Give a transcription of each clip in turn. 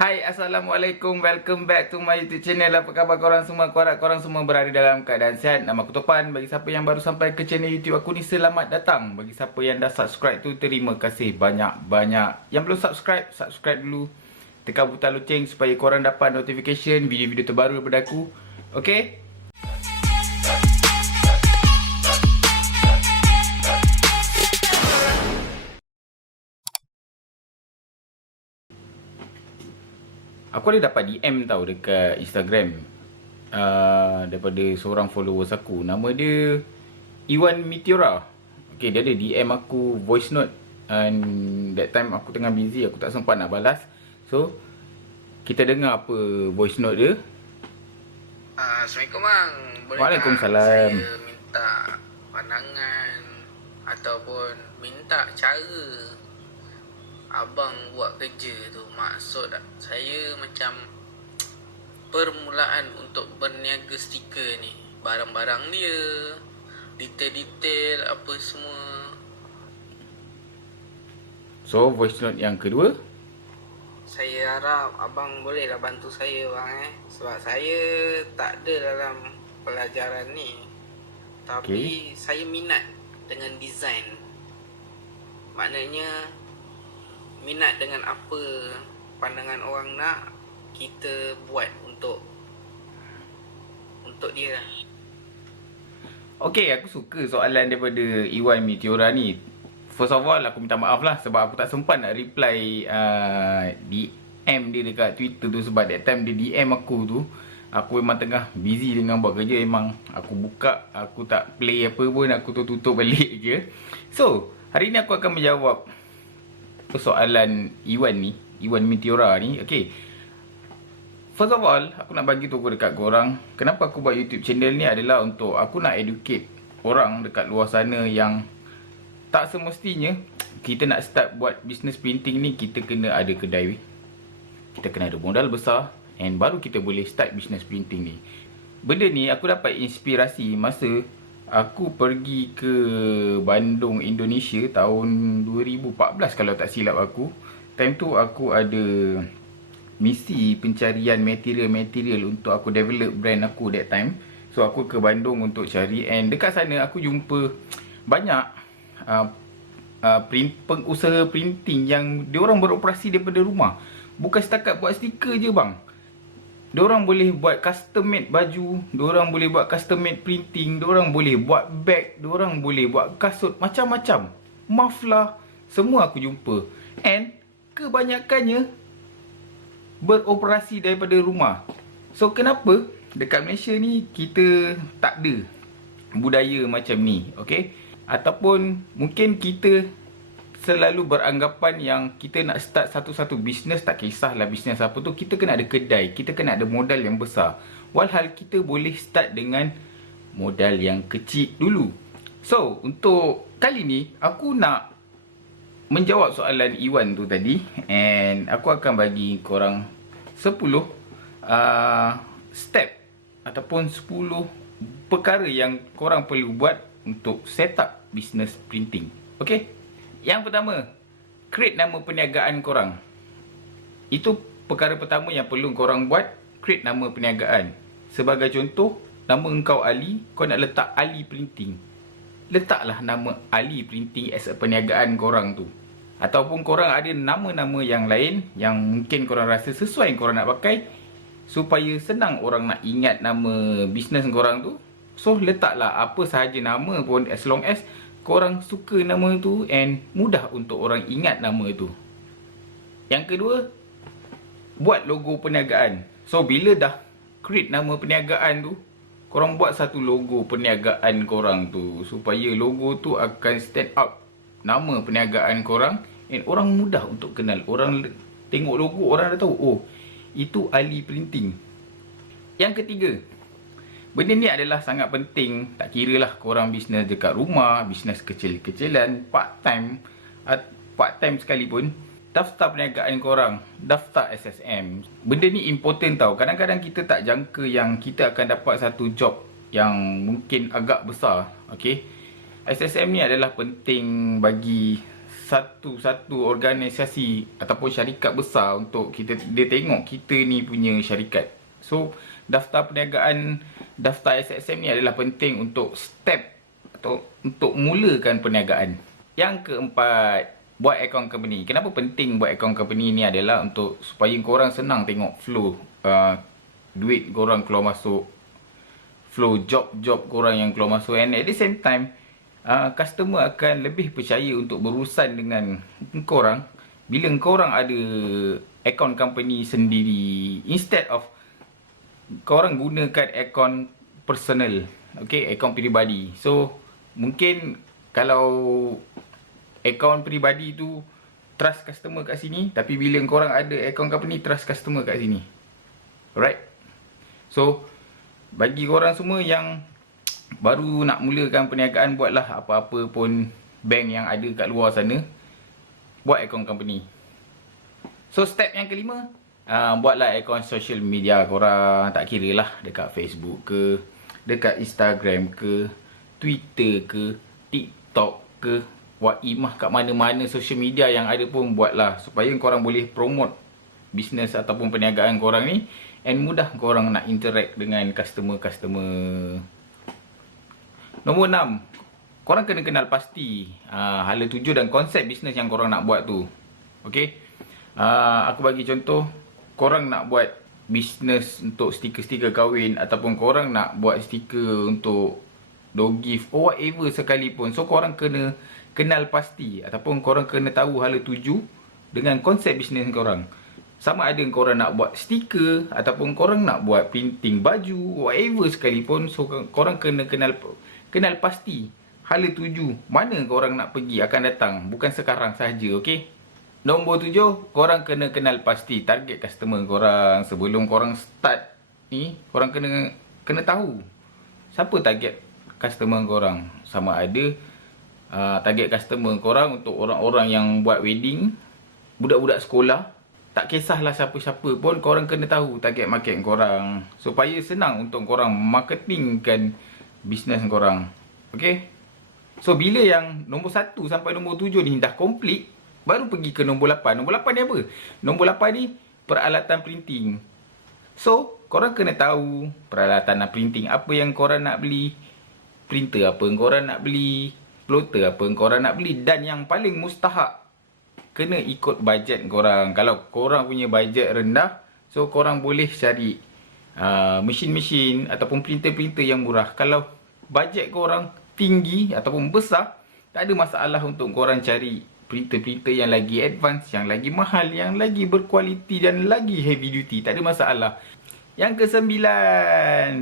Hai, Assalamualaikum. Welcome back to my YouTube channel. Apa khabar korang semua? Korang semua berada dalam keadaan sihat. Nama aku Topan. Bagi siapa yang baru sampai ke channel YouTube aku ni, selamat datang. Bagi siapa yang dah subscribe tu, terima kasih banyak-banyak. Yang belum subscribe, subscribe dulu. Tekan butang loceng supaya korang dapat notification video-video terbaru daripada aku. Okay? Aku ada dapat DM tau dekat Instagram daripada seorang followers aku. Nama dia Iwan Meteora. Okay, dia ada DM aku voice note. And that time aku tengah busy, aku tak sempat nak balas. So, kita dengar apa voice note dia. Assalamualaikum bang. Boleh Waalaikumsalam. tak saya minta pandangan ataupun minta cara abang buat kerja tu? Maksud saya macam permulaan untuk berniaga stiker ni, barang-barang dia, detail-detail apa semua. So, voice note yang kedua. Saya harap abang bolehlah bantu saya bang sebab saya tak ada dalam pelajaran ni. Tapi saya minat dengan design. Maknanya minat dengan apa pandangan orang nak kita buat untuk dia. Okay, aku suka soalan daripada Iwan Meteora ni. First of all, aku minta maaf lah sebab aku tak sempat nak reply DM dia dekat Twitter tu. Sebab that time dia DM aku tu, aku memang tengah busy dengan buat kerja. Memang aku buka, aku tak play apa pun, aku tutup balik je. So, hari ni aku akan menjawab persoalan Iwan ni, Iwan Meteora ni. Okay, first of all, aku nak bagi tahu dekat korang, kenapa aku buat YouTube channel ni adalah untuk aku nak educate orang dekat luar sana yang tak semestinya kita nak start buat business printing ni kita kena ada kedai. Kita kena ada modal besar and baru kita boleh start business printing ni. Benda ni aku dapat inspirasi masa aku pergi ke Bandung, Indonesia tahun 2014 kalau tak silap aku. Time tu aku ada misi pencarian material untuk aku develop brand aku that time. So aku ke Bandung untuk cari, and dekat sana aku jumpa banyak pengusaha printing yang diorang beroperasi daripada rumah. Bukan setakat buat stiker je bang. Diorang boleh buat custom made baju, diorang boleh buat custom made printing, diorang boleh buat bag, diorang boleh buat kasut, macam-macam, muffler, semua aku jumpa. And kebanyakannya beroperasi daripada rumah. So kenapa dekat Malaysia ni kita tak ada budaya macam ni? Okay, ataupun mungkin kita selalu beranggapan yang kita nak start satu-satu bisnes, tak kisahlah bisnes apa tu, kita kena ada kedai, kita kena ada modal yang besar. Walhal kita boleh start dengan modal yang kecil dulu. So, untuk kali ni aku nak menjawab soalan Iwan tu tadi, and aku akan bagi korang 10 step ataupun 10 perkara yang korang perlu buat untuk set up business printing. Okay? Yang pertama, create nama perniagaan korang. Itu perkara pertama yang perlu korang buat, create nama perniagaan. Sebagai contoh, nama engkau Ali, kau nak letak Ali Printing. Letaklah nama Ali Printing as a perniagaan korang tu. Ataupun korang ada nama-nama yang lain yang mungkin korang rasa sesuai yang korang nak pakai, supaya senang orang nak ingat nama bisnes korang tu. So, letaklah apa sahaja nama pun, as long as korang suka nama tu and mudah untuk orang ingat nama tu. Yang kedua, buat logo perniagaan. So, bila dah create nama perniagaan tu, korang buat satu logo perniagaan korang tu, supaya logo tu akan stand out nama perniagaan korang, and orang mudah untuk kenal. Orang tengok logo, orang dah tahu, oh, itu Ali Printing. Yang ketiga, benda ni adalah sangat penting. Tak kira lah korang bisnes dekat rumah, bisnes kecil-kecilan, part-time sekalipun, daftar perniagaan korang, daftar SSM. Benda ni important tau. Kadang-kadang kita tak jangka yang kita akan dapat satu job yang mungkin agak besar. Okay, SSM ni adalah penting bagi satu organisasi ataupun syarikat besar untuk dia tengok kita ni punya syarikat. So daftar perniagaan, daftar SSM ni adalah penting untuk step atau untuk mulakan perniagaan. Yang keempat, buat account company. Kenapa penting buat account company ni adalah untuk supaya korang senang tengok flow duit korang keluar masuk, flow job korang yang keluar masuk, and at the same time customer akan lebih percaya untuk berurusan dengan korang bila korang ada account company sendiri instead of korang gunakan account personal, okay, account peribadi. So mungkin kalau account peribadi tu trust customer kat sini, tapi bila korang ada account company, trust customer kat sini. Alright. So bagi korang semua yang baru nak mulakan perniagaan, buatlah apa-apa pun bank yang ada kat luar sana, buat account company. So step yang kelima, buatlah account social media korang. Tak kira lah dekat Facebook ke, dekat Instagram ke, Twitter ke, TikTok ke, Waimah, kat mana-mana social media yang ada pun buatlah, supaya korang boleh promote bisnes ataupun perniagaan korang ni, and mudah korang nak interact dengan customer-customer. Nombor 6, korang kena kenal pasti hala tuju dan konsep bisnes yang korang nak buat tu. Okay, aku bagi contoh, korang nak buat bisnes untuk stiker-stiker kahwin, ataupun korang nak buat stiker untuk door gift or whatever sekalipun. So korang kena kenal pasti ataupun korang kena tahu hala tuju dengan konsep bisnes korang. Sama ada korang nak buat stiker ataupun korang nak buat printing baju, whatever sekalipun. So korang kena kenal pasti hala tuju mana korang nak pergi akan datang, bukan sekarang sahaja. Okay. Nombor 7, korang kena kenal pasti target customer korang. Sebelum korang start ni, korang kena tahu siapa target customer korang. Sama ada target customer korang untuk orang-orang yang buat wedding, budak-budak sekolah, tak kisahlah siapa-siapa pun, korang kena tahu target market korang, supaya senang untuk korang marketingkan bisnes korang. Okay. So bila yang nombor 1 sampai nombor 7 ni dah complete, baru pergi ke nombor 8. Nombor 8 ni apa? Nombor 8 ni peralatan printing. So korang kena tahu peralatan printing apa yang korang nak beli, printer apa yang korang nak beli, plotter apa yang korang nak beli, dan yang paling mustahak, kena ikut bajet korang. Kalau korang punya bajet rendah, so korang boleh cari mesin-mesin ataupun printer-printer yang murah. Kalau bajet korang tinggi ataupun besar, tak ada masalah untuk korang cari printer-printer yang lagi advance, yang lagi mahal, yang lagi berkualiti dan lagi heavy duty. Tak ada masalah. Yang ke-9,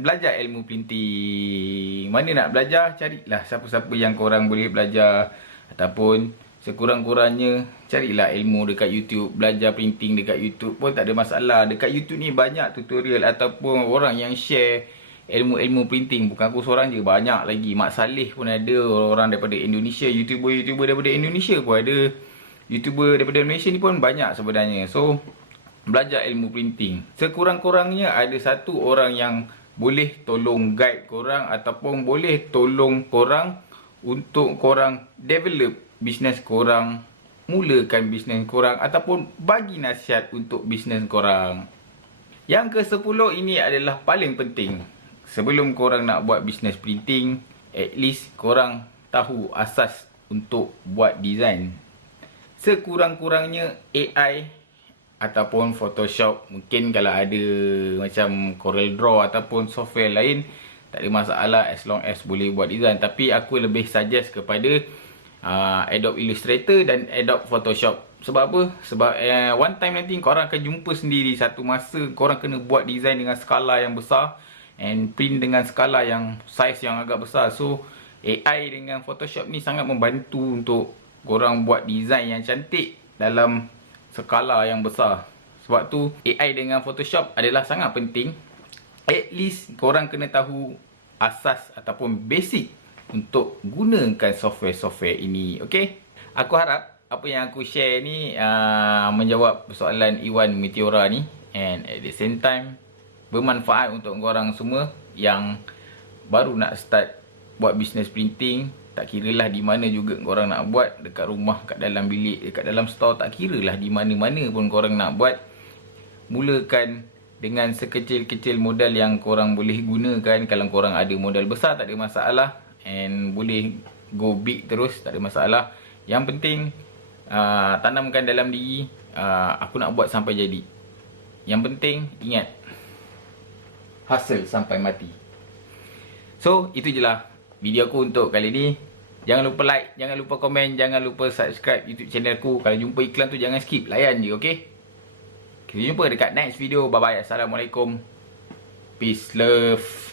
belajar ilmu printing. Mana nak belajar? Carilah siapa-siapa yang korang boleh belajar, ataupun sekurang-kurangnya carilah ilmu dekat YouTube. Belajar printing dekat YouTube pun tak ada masalah. Dekat YouTube ni banyak tutorial ataupun orang yang share ilmu-ilmu printing. Bukan aku seorang je, banyak lagi. Mak Saleh pun ada, orang daripada Indonesia, YouTuber daripada Indonesia pun ada. YouTuber daripada Malaysia ni pun banyak sebenarnya. So belajar ilmu printing. Sekurang-kurangnya ada satu orang yang boleh tolong guide korang, ataupun boleh tolong korang untuk korang develop bisnes korang, mulakan bisnes korang, ataupun bagi nasihat untuk bisnes korang. Yang ke-10 ini adalah paling penting. Sebelum korang nak buat bisnes printing, at least korang tahu asas untuk buat design. Sekurang-kurangnya AI ataupun Photoshop. Mungkin kalau ada macam Corel Draw ataupun software lain, tak ada masalah as long as boleh buat design. Tapi aku lebih suggest kepada Adobe Illustrator dan Adobe Photoshop. Sebab apa? Sebab one time nanti korang akan jumpa sendiri, satu masa korang kena buat design dengan skala yang besar and print dengan skala yang size yang agak besar. So AI dengan Photoshop ni sangat membantu untuk korang buat design yang cantik dalam skala yang besar. Sebab tu AI dengan Photoshop adalah sangat penting. At least korang kena tahu asas ataupun basic untuk gunakan software-software ini. Okay, aku harap apa yang aku share ni menjawab persoalan Iwan Meteora ni, and at the same time bermanfaat untuk korang semua yang baru nak start buat bisnes printing, Tak kiralah di mana juga korang nak buat, dekat rumah, kat dalam bilik, dekat dalam store, tak kiralah di mana-mana pun korang nak buat. Mulakan dengan sekecil-kecil modal yang korang boleh gunakan. Kalau korang ada modal besar, tak ada masalah. And boleh go big terus, tak ada masalah. Yang penting tanamkan dalam diri, aku nak buat sampai jadi. Yang penting ingat, hustle sampai mati. So itu je lah video aku untuk kali ni. Jangan lupa like, jangan lupa komen, jangan lupa subscribe YouTube channel aku. Kalau jumpa iklan tu jangan skip, layan je, okay? Kita jumpa dekat next video. Bye bye. Assalamualaikum. Peace, love.